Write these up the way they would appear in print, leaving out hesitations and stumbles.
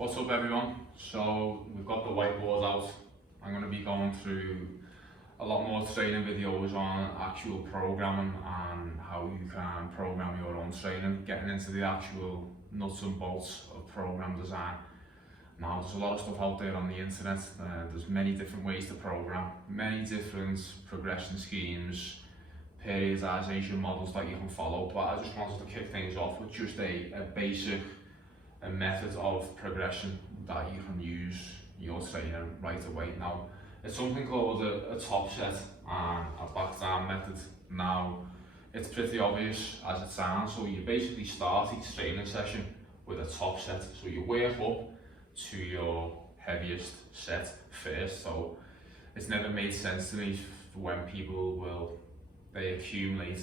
What's up everyone? So we've got the whiteboard out. I'm going to be going through a lot more training videos on actual programming and how you can program your own training, getting into the actual nuts and bolts of program design. Now there's a lot of stuff out there on the internet, there's many different ways to program, many different progression schemes, periodization models that you can follow, but I just wanted to kick things off with just a basic method of progression that you can use your training right away. Now, it's something called a top set and a backdown method. Now, it's pretty obvious as it sounds, so you basically start each training session with a top set, so you work up to your heaviest set first. So it's never made sense to me when people they accumulate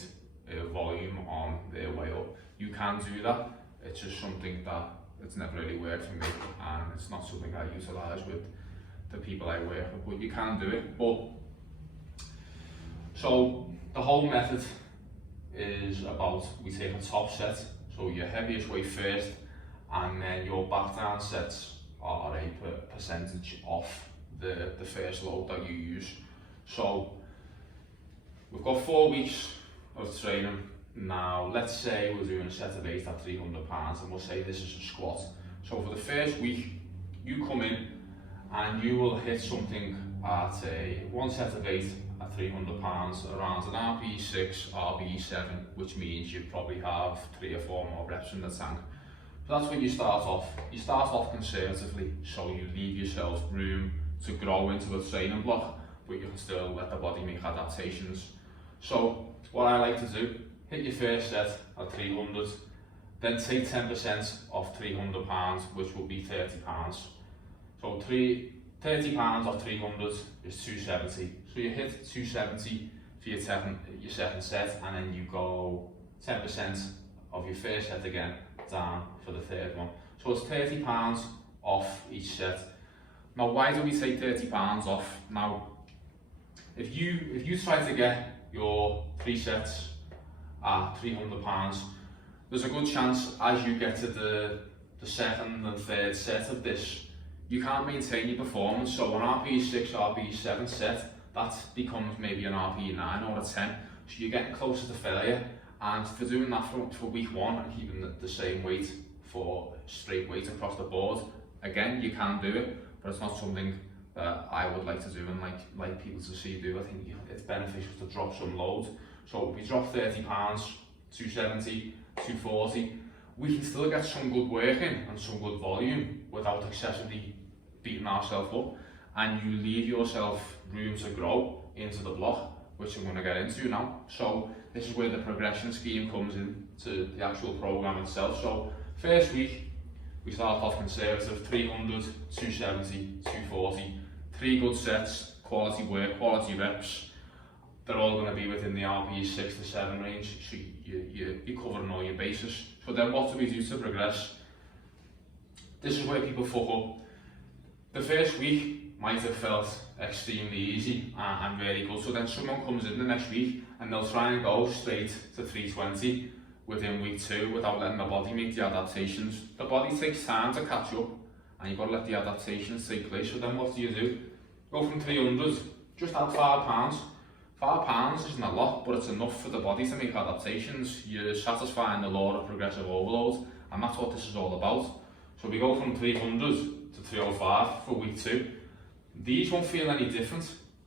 volume on their way up. You can do that, it's just something that it's never really worked for me, and it's not something I utilise with the people I work with, but you can do it. So the whole method is about, we take a top set, so your heaviest weight first, and then your back down sets are a percentage off the first load that you use. So we've got 4 weeks of training. Now, let's say we're doing a set of 8 at 300 pounds, and we'll say this is a squat. So for the first week, you come in and you will hit something at one set of 8 at 300 pounds, around an RPE 6, RPE 7, which means you probably have 3 or 4 more reps in the tank. So that's when you start off. You start off conservatively, so you leave yourself room to grow into a training block, but you can still let the body make adaptations. So what I like to do, hit your first set at 300, then take 10% off 300 pounds, which will be 30 pounds. So 30 pounds off 300 is 270. So you hit 270 for your second set, and then you go 10% of your first set again down for the third one. So it's 30 pounds off each set. Now, why do we take 30 pounds off? Now, if you try to get your 3 sets at 300 pounds, there's a good chance as you get to the second and third set of this, you can't maintain your performance. So an RPE 6, RPE 7 set, that becomes maybe an RPE 9 or a 10. So you're getting closer to failure. And for doing that for week 1 and keeping the same weight for straight weight across the board, again, you can do it, but it's not something that I would like to do and like people to see do. I think it's beneficial to drop some load. So we drop 30 pounds, 270, 240, we can still get some good work in and some good volume without excessively beating ourselves up, and you leave yourself room to grow into the block, which I'm going to get into now. So this is where the progression scheme comes in to the actual program itself. So first week, we start off conservative, 300, 270, 240, 3 good sets, quality work, quality reps. They're all going to be within the RPE 6 to 7 range, so you're covering all your bases. So then what do we do to progress? This is where people fuck up. The first week might have felt extremely easy and very good, so then someone comes in the next week and they'll try and go straight to 320 within week 2 without letting the body make the adaptations. The body takes time to catch up, and you've got to let the adaptations take place. So then what do? Go from 300, just add 5 pounds. 5 pounds isn't a lot, but it's enough for the body to make adaptations. You're satisfying the law of progressive overload, and that's what this is all about. So we go from 300 to 305 for week 2. These won't feel any different.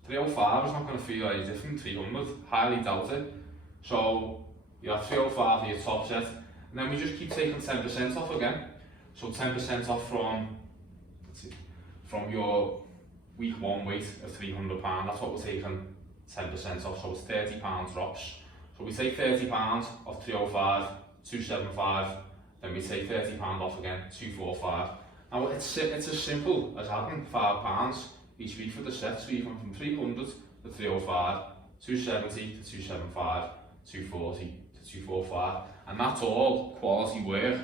305 is not going to feel any different. 300, highly doubt it. So you have 305 for your top set, and then we just keep taking 10% off again. So 10% off from your week 1 weight of 300 pounds. That's what we're taking 10% off, so it's 30 pounds drops. So we take 30 pounds off 305, 275, then we take 30 pounds off again, 245. Now it's as simple as adding 5 pounds each week for the set, so you come from 300 to 305, 270 to 275, 240 to 245, and that's all quality work,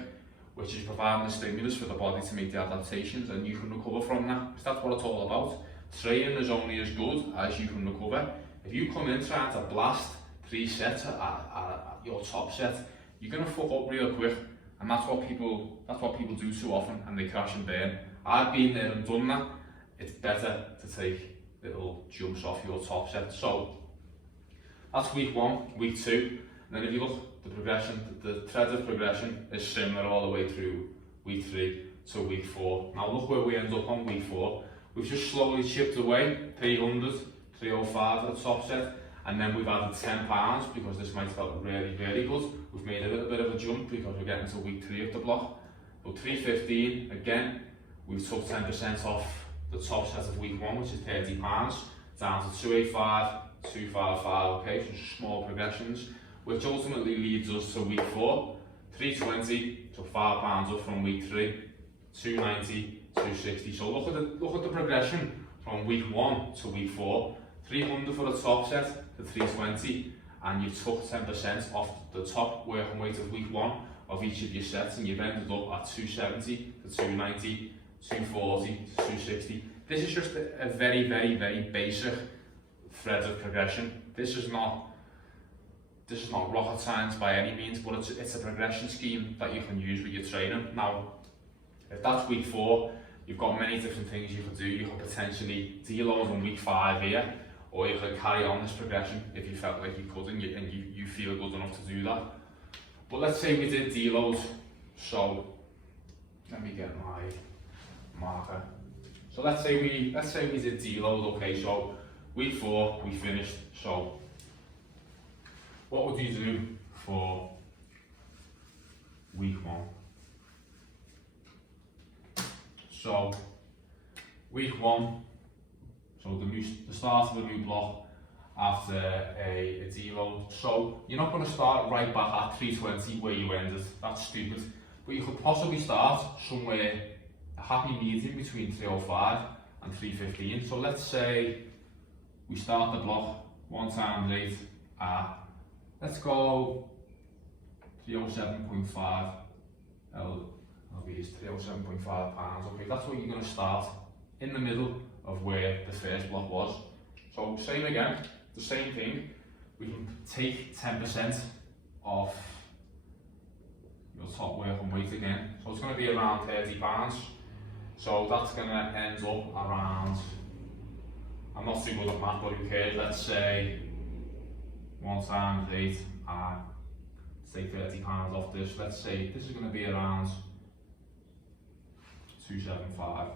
which is providing the stimulus for the body to make the adaptations, and you can recover from that, because that's what it's all about. Training is only as good as you can recover. If you come in trying to blast 3 sets at your top set, you're going to fuck up real quick. And that's what people do too often, and they crash and burn. I've been there and done that. It's better to take little jumps off your top set. So that's week 1, week 2, and then if you look, the progression, the thread of progression is similar all the way through week 3 to week 4. Now look where we end up on week 4. We've just slowly chipped away 300, 305 at the top set, and then we've added 10 pounds because this might felt really, really good. We've made a little bit of a jump because we're getting to week 3 of the block. So 315, again, we've took 10% off the top set of week 1, which is 30 pounds, down to 285, 255, okay, so small progressions, which ultimately leads us to week 4, 320, so 5 pounds up from week 3, 290, 260. So look at the progression from week 1 to week 4, 300 for the top set to 320, and you took 10% off the top working weight of week 1 of each of your sets, and you've ended up at 270 to 290, 240 to 260. This is just a very, very, very basic thread of progression. This is not rocket science by any means, but it's a progression scheme that you can use with your training. Now, if that's week 4, you've got many different things you could do. You could potentially deload on week 5 here, or you could carry on this progression if you felt like you could and you feel good enough to do that. But let's say we did deload, so let me get my marker. So let's say we did deload, okay, so week 4 we finished, so what would you do for week 1? So week 1, so the start of a new block after a deload. So you're not going to start right back at 320 where you ended, that's stupid, but you could possibly start somewhere a happy medium between 305 and 315. So let's say we start the block 1 times 8 at, let's go 307.5 LB is 307.5 pounds. Okay, that's where you're going to start, in the middle of where the first block was. So same again, the same thing. We can take 10% off your top working weight again. So it's going to be around 30 pounds. So that's going to end up around, I'm not too good at math, but who cares? Let's say 1 times 8, take 30 pounds off this. Let's say this is going to be around 275.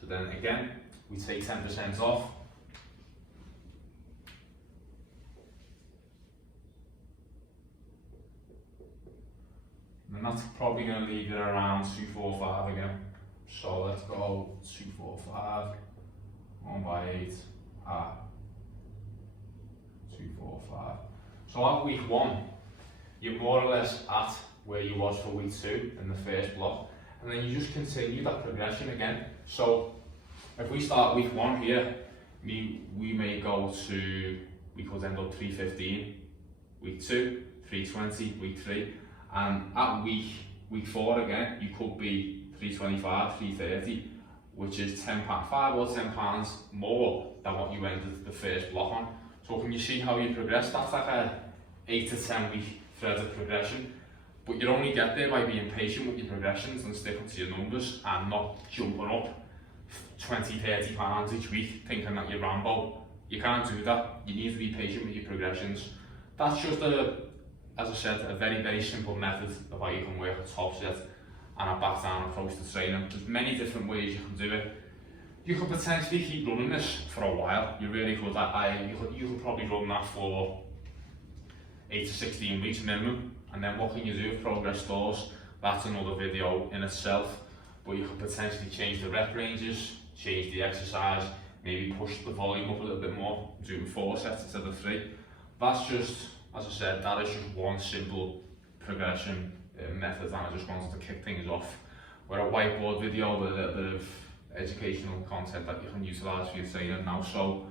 So then again, we take 10% off. And that's probably going to leave it around 245 again. So let's go 245, 1 by 8, 245. So at week 1, you're more or less at where you was for week 2 in the first block, and then you just continue that progression again. So if we start week 1 here, we may go to, we could end up 315, week 2, 320, week 3, and at week 4 again, you could be 325, 330, which is 5 or 10 pounds more than what you ended the first block on. So can you see how you progress? That's like a 8 to 10 week thread of progression, but you only get there by being patient with your progressions and sticking to your numbers and not jumping up 20, 30 pounds each week thinking that you're Rambo. You can't do that. You need to be patient with your progressions. That's just as I said, a very, very simple method of how you can work a top set and a back down approach to training. There's many different ways you can do it. You could potentially keep running this for a while. You really could. You could probably run that for 8 to 16 weeks minimum. And then what can you do if progress stalls? That's another video in itself. But you could potentially change the rep ranges, change the exercise, maybe push the volume up a little bit more, doing 4 sets instead of 3. That's just, as I said, that is just one simple progression method, and I just wanted to kick things off with a whiteboard video with a little bit of educational content that you can utilise for your training now. So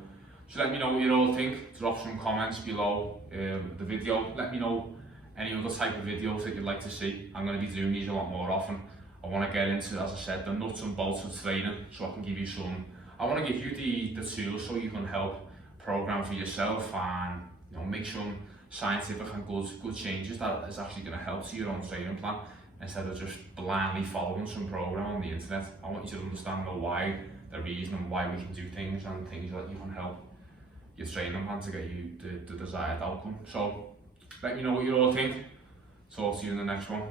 let me know what you all think. Drop some comments below the video. Let me know any other type of videos that you'd like to see. I'm going to be doing these a lot more often. I want to get into, as I said, the nuts and bolts of training, so I can give you some, I want to give you the tools so you can help program for yourself and make some scientific and good changes that is actually going to help to your own training plan, instead of just blindly following some program on the internet. I want you to understand the reason and why we can do things, and things that you can help your training plan to get you the desired outcome. So let me know what you all think. Talk to you in the next one.